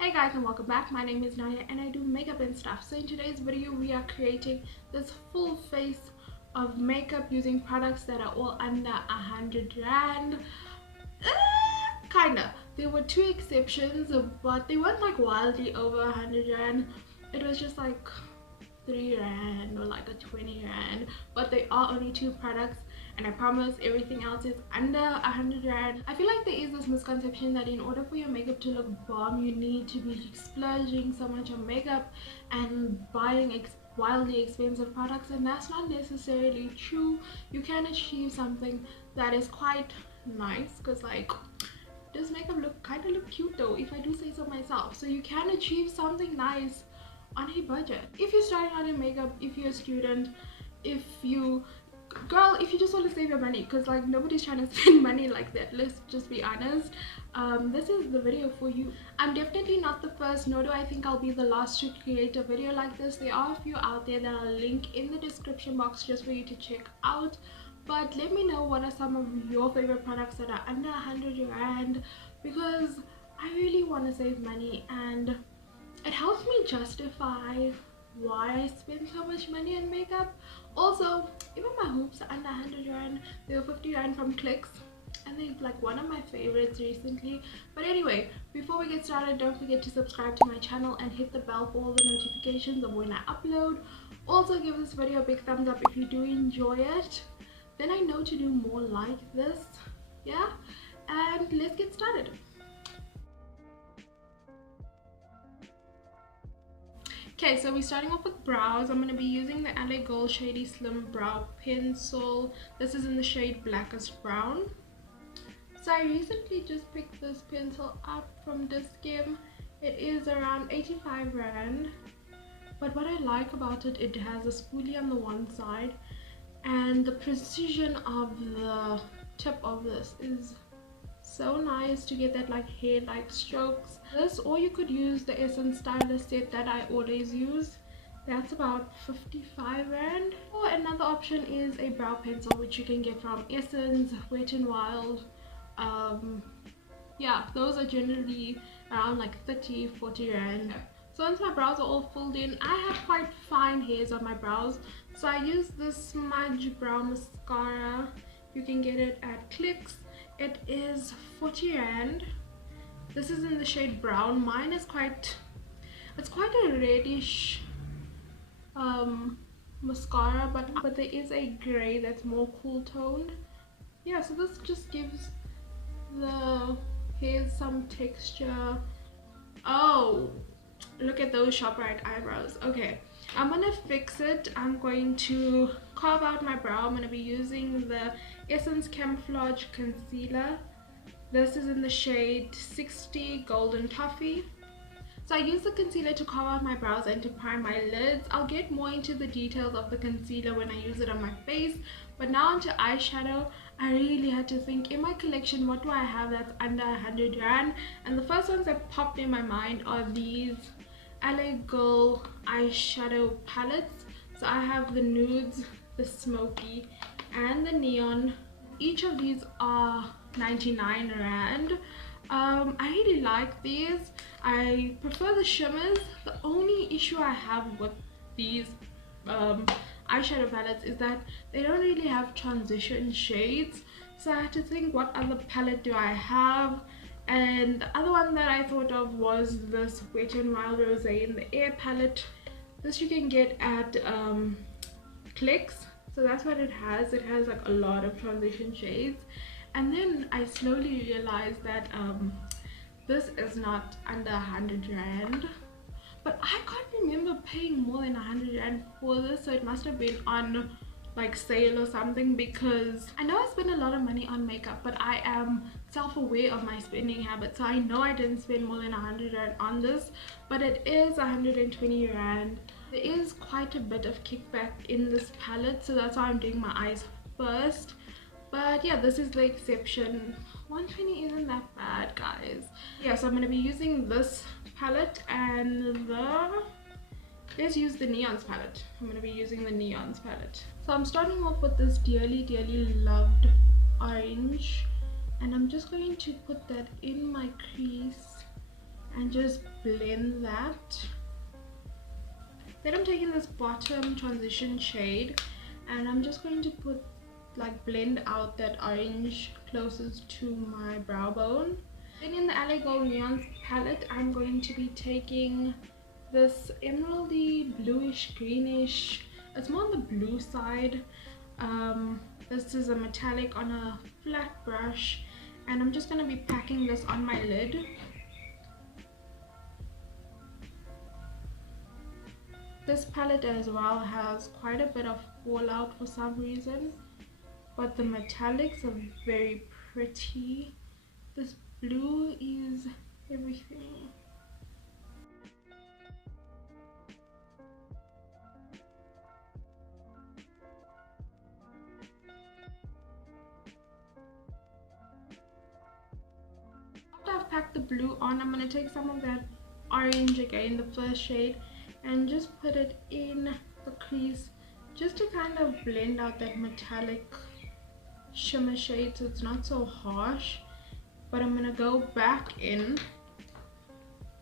Hey guys, and welcome back. My name is Nadia and I do makeup and stuff. So in today's video we are creating this full face of makeup using products that are all under 100 rand. Kinda. There were two exceptions, but they weren't like wildly over 100 rand. It was just like 3 rand or like a 20 rand, but they are only two products and I promise everything else is under 100 rand. I feel like there is this misconception that in order for your makeup to look bomb you need to be splurging so much on makeup and buying wildly expensive products, and that's not necessarily true. You can achieve something that is quite nice, because like does makeup kind of look cute though, if I do say so myself. So you can achieve something nice on a budget if you're starting out in makeup, if you're a student, if you just want to save your money, because like nobody's trying to spend money like that, let's just be honest. This is the video for you. I'm definitely not the first, nor do I think I'll be the last to create a video like this. There are a few out there that I'll link in the description box just for you to check out. But let me know what are some of your favorite products that are under 100 rand, because I really want to save money and it helps me justify why I spend so much money on makeup. Also, even my hoops are under 100 rand. They were 50 rand from Clicks and they're like one of my favorites recently. But anyway, before we get started, don't forget to subscribe to my channel and hit the bell for all the notifications of when I upload. Also, give this video a big thumbs up if you do enjoy it, then I know to do more like this. Yeah, and let's get started. Okay, so we're starting off with brows. I'm going to be using the LA Gold Shady Slim Brow Pencil. This is in the shade Blackest Brown. So I recently just picked this pencil up from Discam. It is around 85 rand. But what I like about it, it has a spoolie on the one side. And the precision of the tip of this is so nice to get that like hair-like strokes. This, or you could use the Essence Stylus set that I always use. That's about 55 rand. Or another option is a brow pencil, which you can get from Essence, Wet n Wild. Yeah, those are generally around like 30-40 rand. So once my brows are all filled in, I have quite fine hairs on my brows, so I use this Smudge Brow Mascara. You can get it at Clicks. It is 40 rand. This is in the shade brown. Mine is it's quite a reddish mascara, but there is a gray that's more cool toned. Yeah, so this just gives the hairs some texture. Oh, look at those ShopRite eyebrows. Okay, I'm gonna fix it. I'm going to carve out my brow. I'm gonna be using the Essence Camouflage Concealer. This is in the shade 60 Golden Toffee. So I use the concealer to carve out my brows and to prime my lids. I'll get more into the details of the concealer when I use it on my face. But now onto eyeshadow. I really had to think, in my collection, what do I have that's under 100 rand? And the first ones that popped in my mind are these LA Girl eyeshadow palettes. So I have the nudes, the smoky, and the neon. Each of these are 99 rand. I really like these. I prefer the shimmers. The only issue I have with these eyeshadow palettes is that they don't really have transition shades. So I had to think, what other palette do I have? And the other one that I thought of was this Wet n Wild Rosé in the Air palette. This you can get at Clicks. So that's what it has. It has like a lot of transition shades. And then I slowly realized that this is not under 100 rand. But I can't remember paying more than 100 rand for this. So it must have been on like sale or something, because I know I spend a lot of money on makeup, but I am self-aware of my spending habits. So I know I didn't spend more than 100 rand on this, but it is 120 rand. There is quite a bit of kickback in this palette, so that's why I'm doing my eyes first. But yeah, this is the exception. 120 isn't that bad, guys. Yeah, so I'm going to be using this palette and let's use the neons palette. I'm going to be using the neons palette. So I'm starting off with this dearly loved orange, and I'm just going to put that in my crease and just blend that. Then I'm taking this bottom transition shade and I'm just going to put blend out that orange closest to my brow bone. Then in the LA Gold Neons palette, I'm going to be taking this emeraldy bluish greenish, it's more on the blue side. This is a metallic on a flat brush and I'm just going to be packing this on my lid. This palette as well has quite a bit of fallout for some reason, but the metallics are very pretty. This blue is everything. After I've packed the blue on, I'm going to take some of that orange again, the first shade, and just put it in the crease just to kind of blend out that metallic shimmer shade so it's not so harsh. But I'm gonna go back in.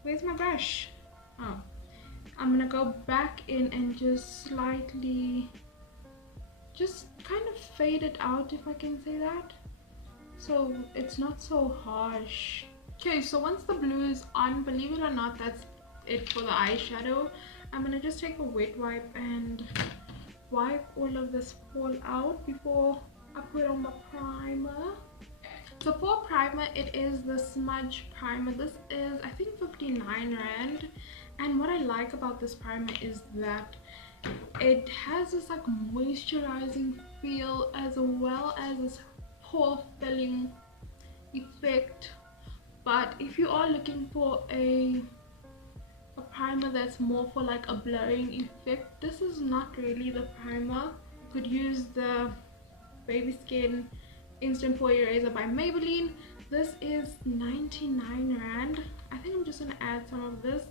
Where's my brush? Oh, I'm gonna go back in and just slightly just kind of fade it out, if I can say that, so it's not so harsh. Okay, so once the blue is on, believe it or not, that's it for the eyeshadow. I'm gonna just take a wet wipe and wipe all of this fall out before I put on the primer. So for primer, it is the Smudge Primer. This is, I think, 59 Rand. And what I like about this primer is that it has this moisturizing feel as well as this pore filling effect. But if you are looking for a primer that's more for a blurring effect, this is not really the primer. You could use the Baby Skin Instant Pore Eraser by Maybelline. This is 99 Rand. I think I'm just gonna add some of this.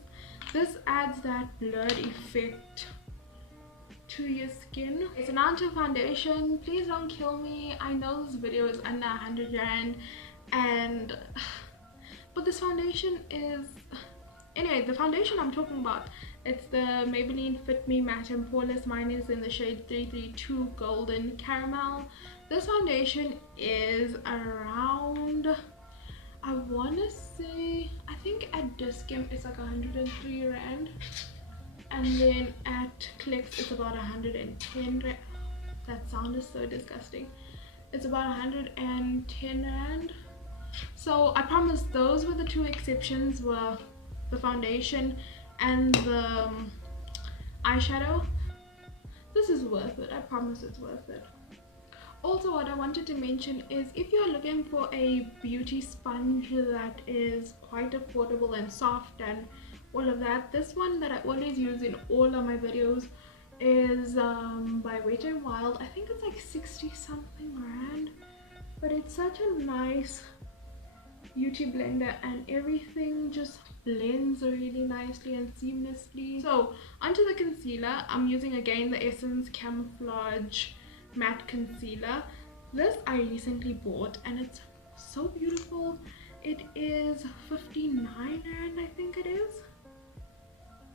This adds that blurred effect to your skin. So now to foundation. Please don't kill me. I know this video is under 100 Rand, but this foundation is, anyway, the foundation I'm talking about, it's the Maybelline Fit Me Matte and Poreless. Mine is in the shade 332 Golden Caramel. This foundation is around, I want to say, I think at Discount it's 103 Rand. And then at Clicks it's about 110 Rand. That sound is so disgusting. It's about 110 Rand. So I promise those were the two exceptions, were the foundation and the eyeshadow. This is worth it. I promise it's worth it. Also, what I wanted to mention is if you're looking for a beauty sponge that is quite affordable and soft and all of that, this one that I always use in all of my videos is by Wet n Wild. I think it's 60 something Rand, but it's such a nice beauty blender and everything just blends really nicely and seamlessly. So onto the concealer. I'm using again the Essence Camouflage Matte Concealer. This I recently bought and it's so beautiful. It is 59 Rand, I think it is,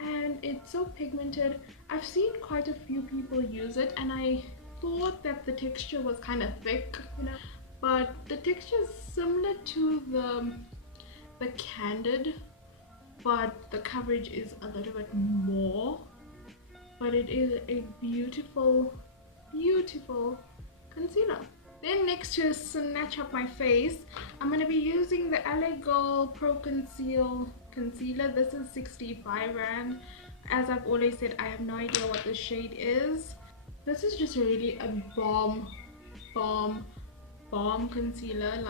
and it's so pigmented. I've seen quite a few people use it and I thought that the texture was kind of thick, but the texture is similar to the Candid, but the coverage is a little bit more. But it is a beautiful concealer. Then next, to snatch up my face, I'm going to be using the Girl Pro Conceal concealer. This is 65 Rand. As I've always said, I have no idea what the shade is. This is just really a bomb concealer.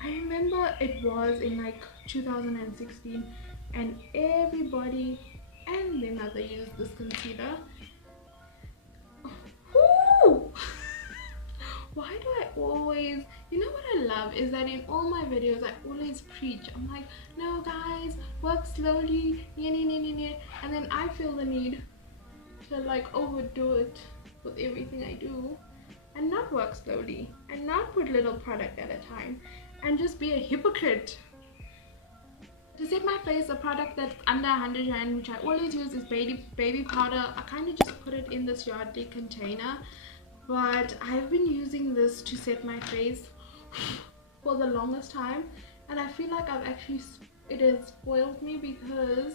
I remember it was in 2016 and everybody and their mother used this concealer. Whoo! Why do I always, what I love is that in all my videos I always preach. I'm like, no guys, work slowly, and then I feel the need to overdo it with everything I do and not work slowly and not put little product at a time and just be a hypocrite. To set my face, a product that's under 100 rand, which I always use, is baby powder. I kind of just put it in this Yardley container, but I've been using this to set my face for the longest time, and I feel like it has spoiled me because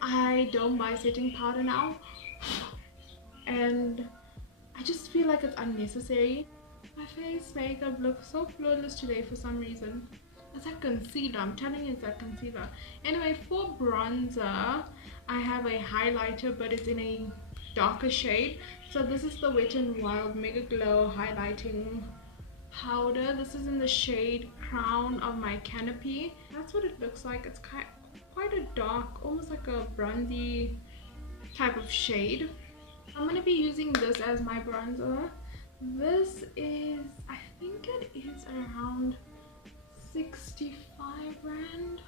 I don't buy setting powder now, and I just feel like it's unnecessary. My face makeup looks so flawless today for some reason. It's like concealer, I'm telling you, it's like concealer. Anyway, for bronzer, I have a highlighter, but it's in a darker shade. So this is the Wet n Wild Megaglo highlighting powder. This is in the shade Crown of my Canopy. That's what it looks like. It's quite a dark, almost like a bronzy type of shade. I'm going to be using this as my bronzer. This is, I think it is around 65 rand.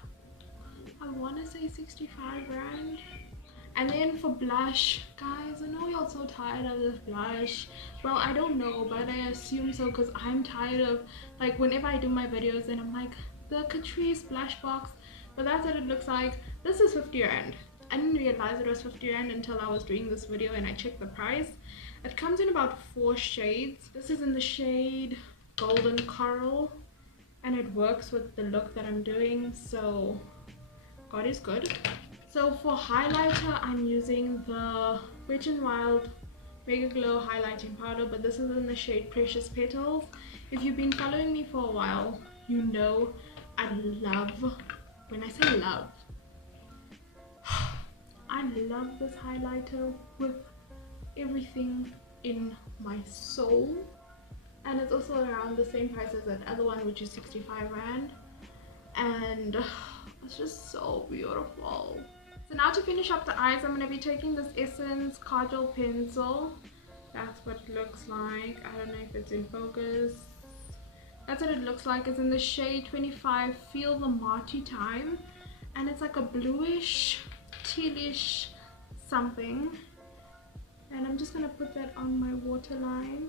I want to say 65 rand. And then for blush, guys, I know y'all so tired of this blush. Well, I don't know, but I assume so because I'm tired of, like, whenever I do my videos and I'm like, the Catrice blush box, but that's what it looks like. This is 50 rand. I didn't realize it was 50 rand until I was doing this video and I checked the price. It comes in about 4 shades. This is in the shade Golden Coral, and it works with the look that I'm doing, so God is good. So for highlighter, I'm using the Wet n Wild Megaglo highlighting powder, but this is in the shade Precious Petals. If you've been following me for a while, you know I love, when I say love, I love this highlighter with everything in my soul. And it's also around the same price as that other one, which is 65 rand, and it's just so beautiful. So now to finish up the eyes, I'm going to be taking this Essence Kajal pencil. That's what it looks like. I don't know if it's in focus. That's what it looks like. It's in the shade 25 Feel the Marty Time, and it's like a bluish, tealish something, and I'm just going to put that on my waterline.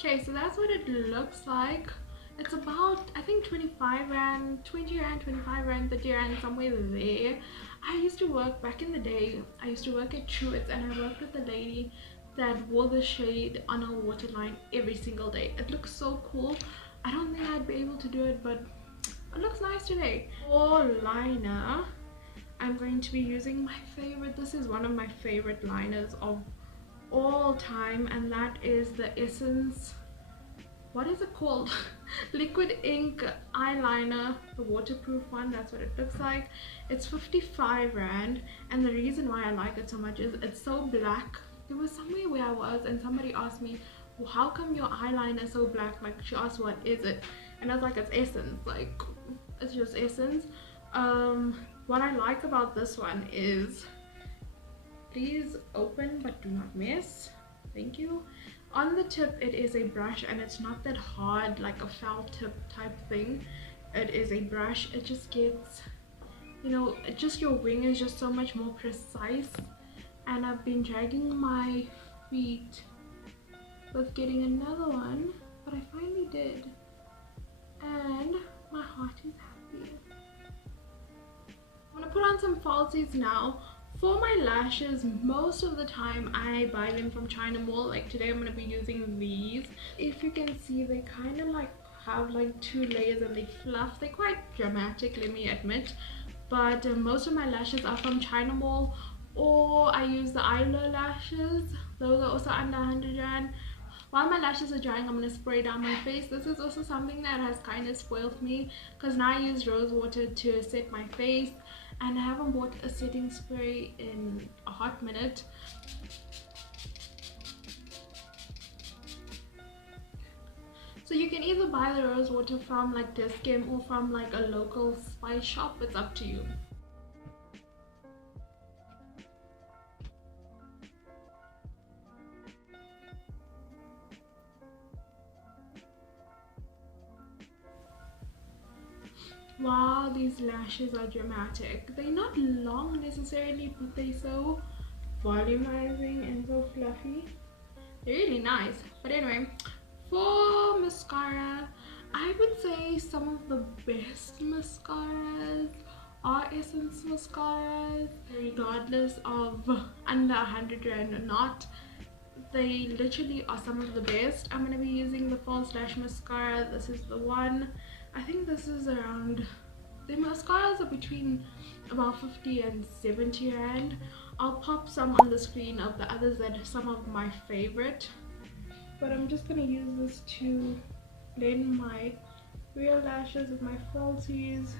Okay, so that's what it looks like. It's about, I think, 25 rand, 20 rand, 25 rand, 30 rand, somewhere there. I used to work, back in the day, I used to work at Truett's, and I worked with a lady that wore the shade on her waterline every single day. It looks so cool. I don't think I'd be able to do it, but it looks nice today. For liner, I'm going to be using my favorite. This is one of my favorite liners of all time, and that is the Essence, what is it called? Liquid ink eyeliner, the waterproof one. That's what it looks like. It's 55 rand, and the reason why I like it so much is it's so black. There was somewhere where I was and somebody asked me, well, how come your eyeliner is so black? Like, she asked, what is it? And I was like, it's Essence, like, it's just Essence. What I like about this one is, please open but do not mess, thank you. On the tip, it is a brush, and it's not that hard like a felt tip type thing. It is a brush. It just gets, you know, just your wing is just so much more precise. And I've been dragging my feet with getting another one, but I finally did, and my heart is happy. I'm gonna put on some falsies now. For my lashes, most of the time I buy them from China Mall. Like today I'm going to be using these. If you can see, they kind of like have like 2 layers and they fluff. They're quite dramatic, let me admit. But most of my lashes are from China Mall, or I use the Eyeliner lashes. Those are also under 100 rand. While my lashes are drying, I'm going to spray down my face. This is also something that has kind of spoiled me, because now I use rose water to set my face, and I haven't bought a setting spray in a hot minute. So you can either buy the rose water from like Discam or from like a local spice shop. It's up to you. Wow, these lashes are dramatic. They're not long necessarily, but they're so volumizing and so fluffy. They're really nice. But anyway, for mascara, I would say some of the best mascaras are Essence mascaras, regardless of under 100 rand or not. They literally are some of the best. I'm going to be using the False Lash mascara. This is the one. I think this is around, the mascaras are between about 50 and 70 rand. I'll pop some on the screen of the others that are some of my favorite, but I'm just going to use this to blend my real lashes with my falsies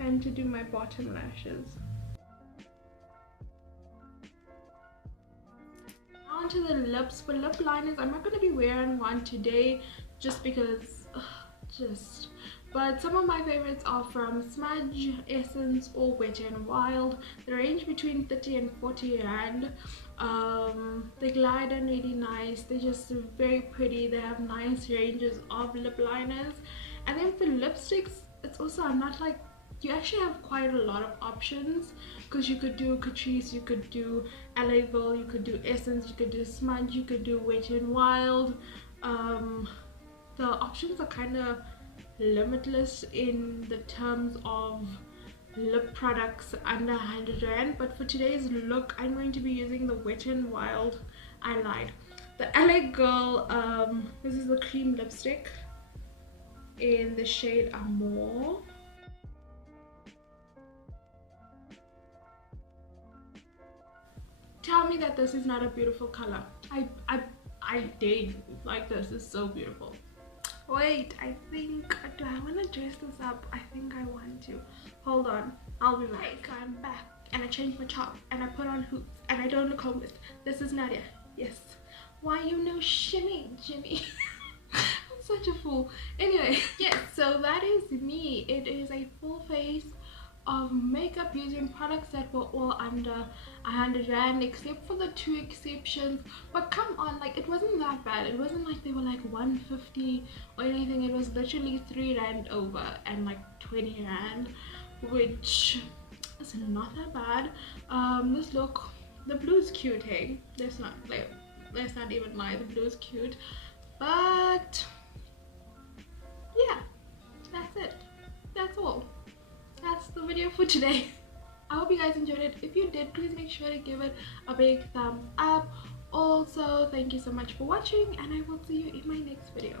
and to do my bottom lashes. Now onto the lips. For lip liners, I'm not going to be wearing one today just because but some of my favorites are from Smudge, Essence, or Wet n Wild. They range between 30 and 40 rand. They glide on really nice. They're just very pretty. They have nice ranges of lip liners. And then for lipsticks, it's also, I'm not like, you actually have quite a lot of options, because you could do Catrice, you could do LA Girl, you could do Essence, you could do Smudge, you could do Wet n Wild. The options are kind of limitless in the terms of lip products under 100 rand, but for today's look I'm going to be using the Wet n Wild. I lied. The LA Girl, this is the cream lipstick in the shade Amore. Tell me that this is not a beautiful color. I did. Like, this is so beautiful. Wait, I think, do I want to dress this up? I think I want to. Hold on, I'll be back. So I'm back, and I changed my top, and I put on hoops, and I don't look homeless. This is Nadia. Yes. Why you know shimmy, Jimmy? I'm such a fool. Anyway, yes, so that is me. It is a full face of makeup using products that were all under 100 rand, except for the two exceptions. But come on, like, it wasn't that bad. It wasn't like they were like 150 or anything. It was literally 3 rand over and like 20 rand, which is not that bad. This look, the blue's cute, hey, let's not even lie, the blue's cute. But yeah, that's it. That's all. That's the video for today. I hope you guys enjoyed it. If you did, please make sure to give it a big thumbs up. Also, thank you so much for watching, and I will see you in my next video.